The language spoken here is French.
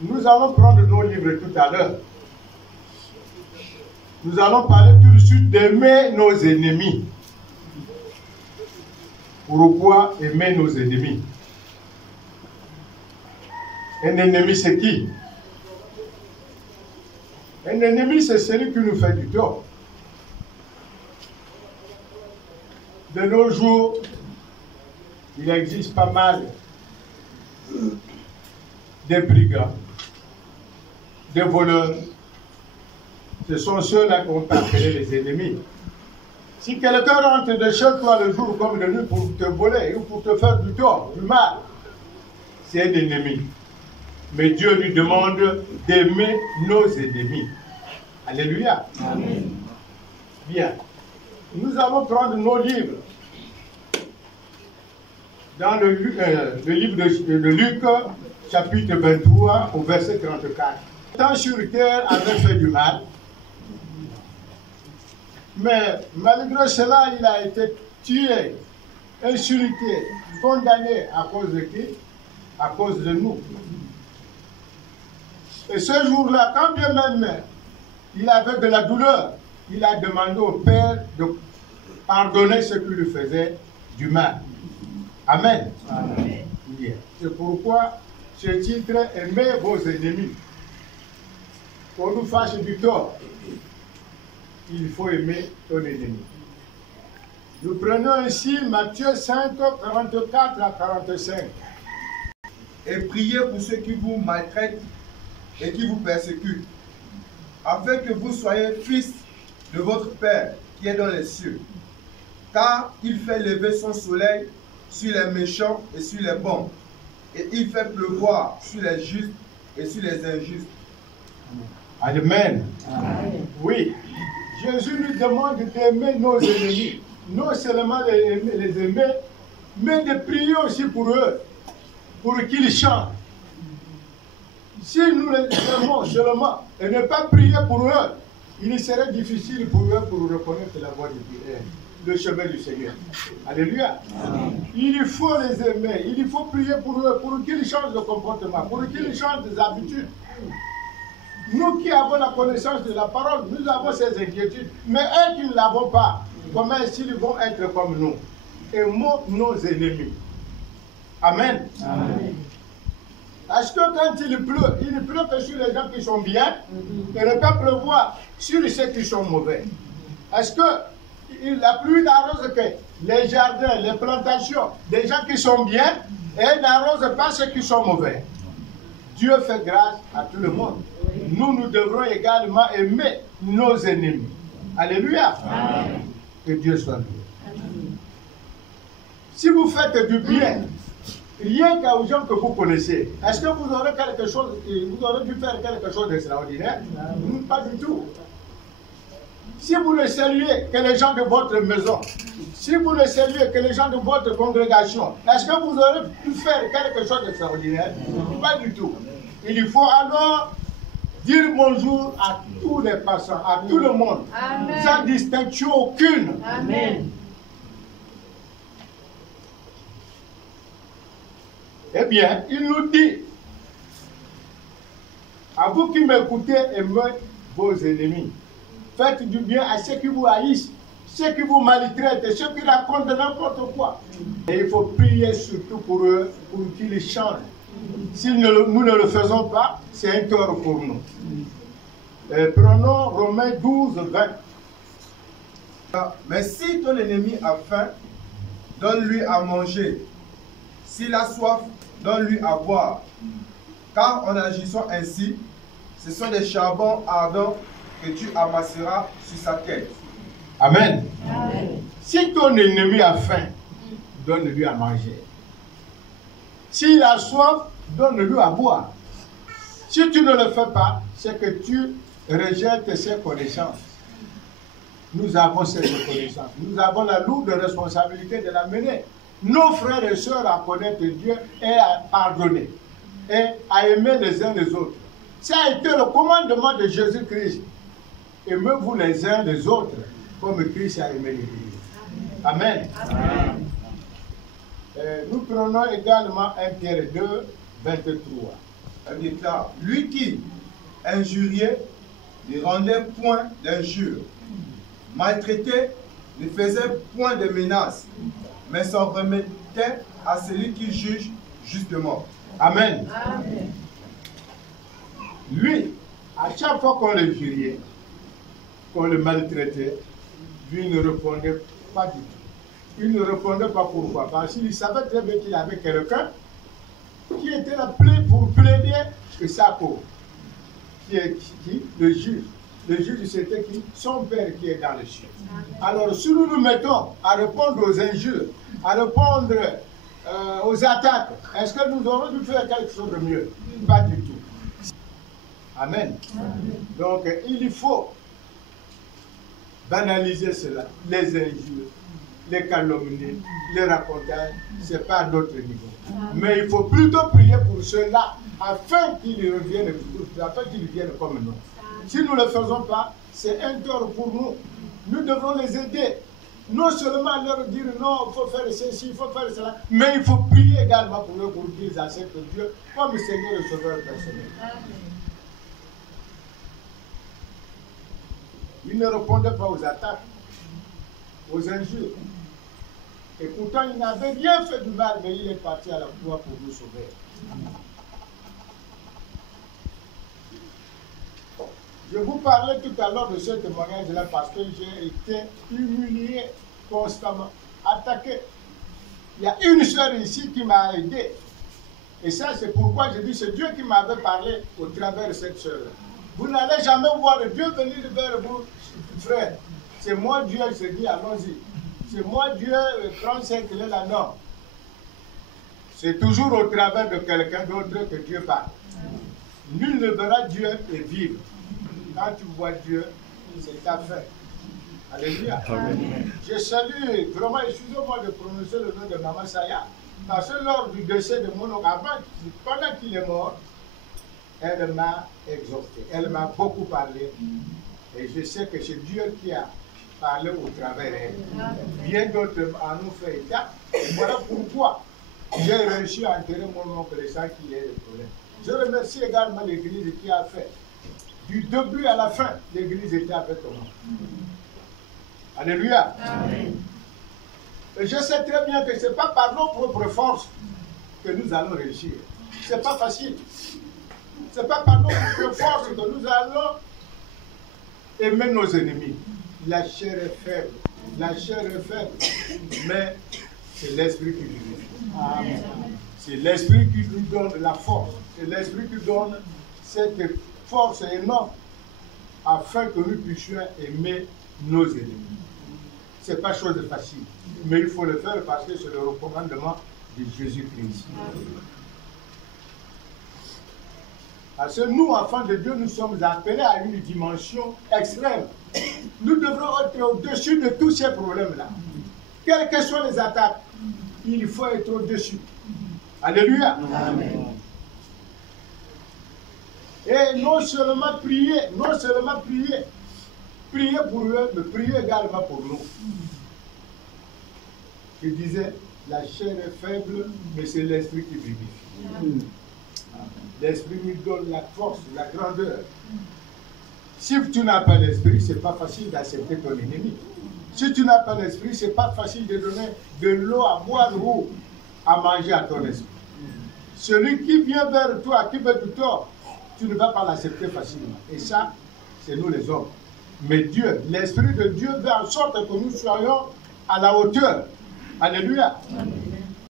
Nous allons prendre nos livres tout à l'heure. Nous allons parler tout de suite d'aimer nos ennemis. Pourquoi aimer nos ennemis? Un ennemi, c'est qui? Un ennemi, c'est celui qui nous fait du tort. De nos jours, il existe pas mal de brigands, de voleurs. Ce sont ceux-là qu'on peut appeler les ennemis. Si quelqu'un rentre de chez toi le jour comme de nuit pour te voler ou pour te faire du tort, du mal, c'est un ennemi. Mais Dieu lui demande d'aimer nos ennemis. Alléluia. Amen. Bien. Nous allons prendre nos livres. Dans le livre de Luc, chapitre 23, au verset 34. Tant sur terre avait fait du mal, mais malgré cela, il a été tué, insulté, condamné à cause de qui? À cause de nous. Et ce jour-là, quand bien même il avait de la douleur, il a demandé au Père de pardonner ce qui lui faisait du mal. Amen. Amen. C'est pourquoi ce titre, aimez vos ennemis. Qu'on nous fasse du tort, il faut aimer ton ennemi. Nous prenons ainsi Matthieu 5, 44 à 45. Et priez pour ceux qui vous maltraitent et qui vous persécutent, afin que vous soyez fils de votre Père qui est dans les cieux. Car il fait lever son soleil sur les méchants et sur les bons, et il fait pleuvoir sur les justes et sur les injustes. Amen. Amen. Oui, Jésus nous demande d'aimer nos ennemis. Non seulement les aimer, mais de prier aussi pour eux, pour qu'ils chantent. Si nous les aimons seulement et ne pas prier pour eux, il serait difficile pour eux pour reconnaître la voie de Dieu, le chemin du Seigneur. Alléluia. Amen. Il faut les aimer, il faut prier pour eux, pour qu'ils changent de comportement, pour qu'ils changent des habitudes. Nous qui avons la connaissance de la parole, nous avons ces inquiétudes. Mais eux qui ne l'avons pas, comment est-ce qu'ils vont être comme nous? Aimons nos ennemis. Amen. Amen. Est-ce que quand il pleut que sur les gens qui sont bien, et ne pas pleuvoir sur ceux qui sont mauvais? Est-ce que la pluie n'arrose que les jardins, les plantations, des gens qui sont bien, et n'arrose pas ceux qui sont mauvais? Dieu fait grâce à tout le monde. Nous devrons également aimer nos ennemis. Alléluia. Amen. Que Dieu soit loué. Si vous faites du bien, rien qu'aux gens que vous connaissez, est-ce que vous aurez quelque chose, vous aurez dû faire quelque chose d'extraordinaire? Pas du tout. Si vous le saluez que les gens de votre maison, si vous le saluez que les gens de votre congrégation, est-ce que vous aurez pu faire quelque chose d'extraordinaire? Pas du tout. Il faut alors dire bonjour à tous les passants, à tout le monde, Amen. Sans distinction aucune. Amen. Eh bien, il nous dit, à vous qui m'écoutez, aimez vos ennemis. Faites du bien à ceux qui vous haïssent, ceux qui vous maltraitent, ceux qui racontent n'importe quoi. Et il faut prier surtout pour eux, pour qu'ils changent. Si nous ne le faisons pas, c'est un tort pour nous. Prenons Romains 12, 20. Mais si ton ennemi a faim, donne-lui à manger. S'il a soif, donne-lui à boire. Car en agissant ainsi, ce sont des charbons ardents que tu amasseras sur sa tête. Amen. Amen. Si ton ennemi a faim, donne-lui à manger. S'il a soif, donne-lui à boire. Si tu ne le fais pas, c'est que tu rejettes ses connaissances. Nous avons cette connaissance. Nous avons la lourde responsabilité de l'amener. Nos frères et sœurs à connaître Dieu et à pardonner. Et à aimer les uns les autres. Ça a été le commandement de Jésus-Christ. Aimez-vous les uns les autres comme Christ a aimé l'Église. Amen. Amen. Nous prenons également 1 Pierre 2, 23. elle déclare, lui qui injuriait ne rendait point d'injures, maltraitait ne faisait point de menaces, mais s'en remettait à celui qui juge justement. Amen. Amen. Lui, à chaque fois qu'on le juriait, qu'on le maltraitait, lui ne répondait pas du tout. Il ne répondait pas pourquoi. Parce qu'il savait très bien qu'il avait quelqu'un qui était là pour plaider que sa cause. Qui le juge. Le juge, c'était qui? Son Père qui est dans les cieux. Alors, si nous nous mettons à répondre aux injures, à répondre aux attaques, est-ce que nous aurons dû faire quelque chose de mieux? Pas du tout. Amen. Donc, il faut banaliser cela. Les injures, les calomnies, les racontages, ce n'est pas à notre niveau. Mais il faut plutôt prier pour ceux-là afin qu'ils reviennent comme nous. Si nous ne le faisons pas, c'est un tort pour nous. Nous devrons les aider. Non seulement leur dire non, il faut faire ceci, il faut faire cela, mais il faut prier également pour eux, pour qu'ils acceptent Dieu comme Seigneur et Sauveur personnel. Il ne répondait pas aux attaques, aux injures. Et pourtant, il n'avait rien fait du mal, mais il est parti à la croix pour nous sauver. Je vous parlais tout à l'heure de ce témoignage-là parce que j'ai été humilié constamment, attaqué. Il y a une sœur ici qui m'a aidé. Et ça, c'est pourquoi je dis, c'est Dieu qui m'avait parlé au travers de cette sœur-là. Vous n'allez jamais voir Dieu venir vers vous, frère. C'est moi Dieu, je dis, allons-y. C'est moi Dieu, prends cette clé-là, non. C'est toujours au travers de quelqu'un d'autre que Dieu parle. Nul ne verra Dieu et vivre. Quand tu vois Dieu, c'est ta fin. Alléluia. Amen. Je salue, vraiment, excusez-moi de prononcer le nom de Maman Saya, parce que lors du décès de mon oncle, pendant qu'il est mort, elle m'a exhorté. Elle m'a beaucoup parlé. Et je sais que c'est Dieu qui a parlé au travers d'elle. Bien d'autres en nous fait état. Voilà pourquoi j'ai réussi à enterrer mon oncle sans qu'il ait de problème. Je remercie également l'Église qui a fait. Du début à la fin, l'Église était avec moi. Alléluia. Amen. Et je sais très bien que ce n'est pas par nos propres forces que nous allons réussir. Ce n'est pas facile. Ce n'est pas par nos propres forces que nous allons aimer nos ennemis. La chair est faible. La chair est faible. Mais c'est l'Esprit qui nous vit. Amen. C'est l'Esprit qui nous donne la force. C'est l'Esprit qui donne cette force énorme afin que nous puissions aimer nos ennemis. Ce n'est pas chose de facile, mais il faut le faire parce que c'est le recommandement de Jésus-Christ. Parce que nous, enfants de Dieu, nous sommes appelés à une dimension extrême. Nous devrons être au-dessus de tous ces problèmes-là. Quelles que soient les attaques, il faut être au-dessus. Alléluia. Amen. Et non seulement prier pour eux, mais prier également pour nous. Je disais, la chair est faible, mais c'est l'Esprit qui vivifie. L'Esprit nous donne la force, la grandeur. Si tu n'as pas l'Esprit, ce n'est pas facile d'accepter ton ennemi. Si tu n'as pas l'Esprit, ce n'est pas facile de donner de l'eau à boire ou à manger à ton esprit. Celui qui vient vers toi, qui veut du tort, tu ne vas pas l'accepter facilement. Et ça, c'est nous les hommes. Mais Dieu, l'Esprit de Dieu veut en sorte que nous soyons à la hauteur. Alléluia. Amen.